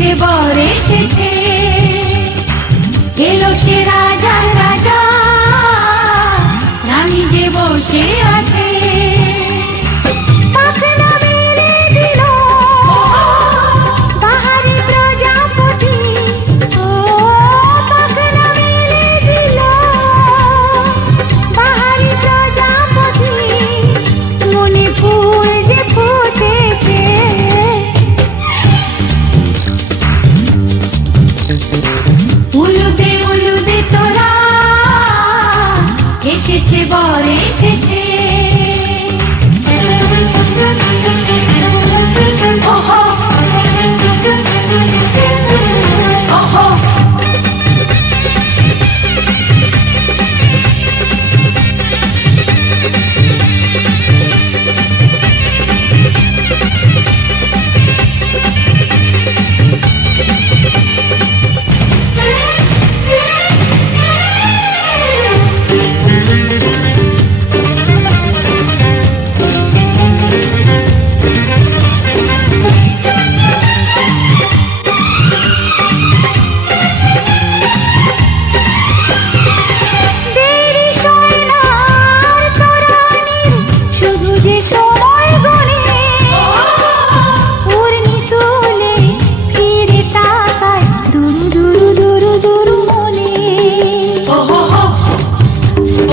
সে বর এসেছে। এলো সে রাজা রাজা। রানী যে বসে বর এসেছে।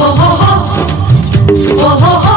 ho ho ho ho ho ho